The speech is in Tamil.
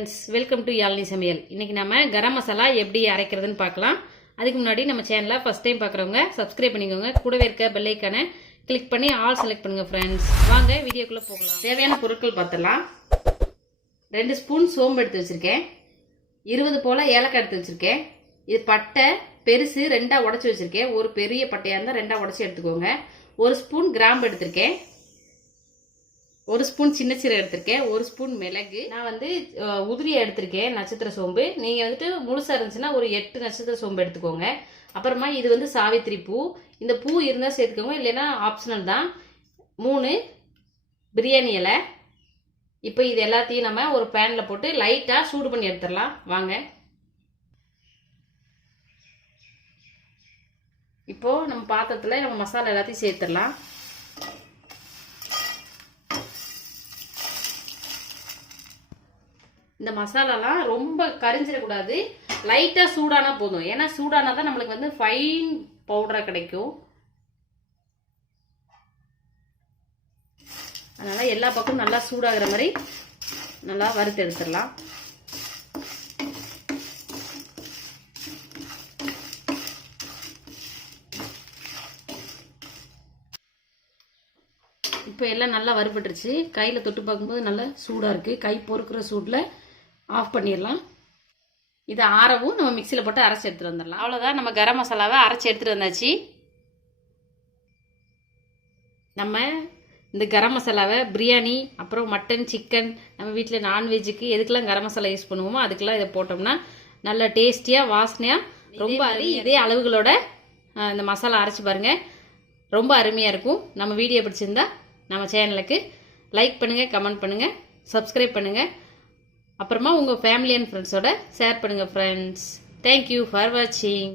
ஃப்ரெண்ட்ஸ், வெல்கம் டு யாழினி சமையல். இன்னைக்கு நம்ம கரம் மசாலா எப்படி அரைக்கிறதுன்னு பார்க்கலாம். அதுக்கு முன்னாடி நம்ம சேனலை ஃபர்ஸ்ட் டைம் பார்க்குறவங்க சப்ஸ்கிரைப் பண்ணிக்கோங்க. கூடவே இருக்க பெல் ஐக்கானை கிளிக் பண்ணி ஆல் செலக்ட் பண்ணுங்க ஃப்ரெண்ட்ஸ். வாங்க வீடியோக்குள்ளே போகலாம். தேவையான பொருட்கள் பார்த்துடலாம். 2 ஸ்பூன் சோம்பு எடுத்து வச்சுருக்கேன். 20 போல் ஏலக்காய் எடுத்து வச்சுருக்கேன். இது பட்டை பெருசு 2ஆக உடச்சி வச்சுருக்கேன். ஒரு பெரிய பட்டையாக இருந்தால் 2ஆக உடச்சி எடுத்துக்கோங்க. 1 ஸ்பூன் கிராம்பு எடுத்திருக்கேன். 1 ஸ்பூன் சின்ன சீரகம் எடுத்திருக்கேன். 1 ஸ்பூன் மிளகு. நான் உதிரியை எடுத்திருக்கேன், நட்சத்திர சோம்பு. நீங்கள் முழுசாக இருந்துச்சுன்னா ஒரு 8 நட்சத்திர சோம்பு எடுத்துக்கோங்க. அப்புறமா இது சாவித்திரி பூ. இந்த பூ இருந்தால் சேர்த்துக்கோங்க, இல்லைன்னா ஆப்ஷனல் தான். 3 பிரியாணி இலை. இப்போ இது எல்லாத்தையும் நம்ம ஒரு பேனில் போட்டு லைட்டாக சூடு பண்ணி எடுத்துடலாம். வாங்க. இப்போது நம்ம பாத்திரத்தில் நம்ம மசாலா எல்லாத்தையும் சேர்த்துடலாம். இந்த மசாலாலாம் ரொம்ப கரிஞ்சிடக்கூடாது, லைட்டாக சூடானா போதும். ஏன்னா சூடானா தான் நம்மளுக்கு ஃபைன் பவுடராக கிடைக்கும். அதனால் எல்லா பக்கமும் நல்லா சூடாகிற மாதிரி நல்லா வறுத்து எடுத்துடலாம். இப்போ எல்லாம் நல்லா வறுபட்டுருச்சு. கையில் தொட்டு பார்க்கும்போது நல்லா சூடாக இருக்குது. கை பொறுக்கிற சூட்டில் ஆஃப் பண்ணிடலாம். இதை ஆறவும் நம்ம மிக்சியில் போட்டு அரைச்சி எடுத்துகிட்டு வந்துடலாம். அவ்வளோதான், நம்ம கரம் மசாலாவை அரைச்சி எடுத்துகிட்டு வந்தாச்சு. நம்ம இந்த கரம் மசாலாவை பிரியாணி, அப்புறம் மட்டன், சிக்கன், நம்ம வீட்டில் நான்வெஜ்ஜுக்கு எதுக்கெல்லாம் கரம் மசாலா யூஸ் பண்ணுவோமோ அதுக்கெல்லாம் இதை போட்டோம்னா நல்லா டேஸ்டியாக வாசனையாக ரொம்ப இதே அளவுகளோட இந்த மசாலா அரைச்சி பாருங்கள், ரொம்ப அருமையாக இருக்கும். நம்ம வீடியோ பிடிச்சிருந்தா நம்ம சேனலுக்கு லைக் பண்ணுங்கள், கமெண்ட் பண்ணுங்கள், சப்ஸ்கிரைப் பண்ணுங்கள். அப்புறமா உங்கள் ஃபேமிலி அண்ட் ஃப்ரெண்ட்ஸோட ஷேர் பண்ணுங்கள் ஃப்ரெண்ட்ஸ். தேங்க்யூ ஃபார் வாட்சிங்.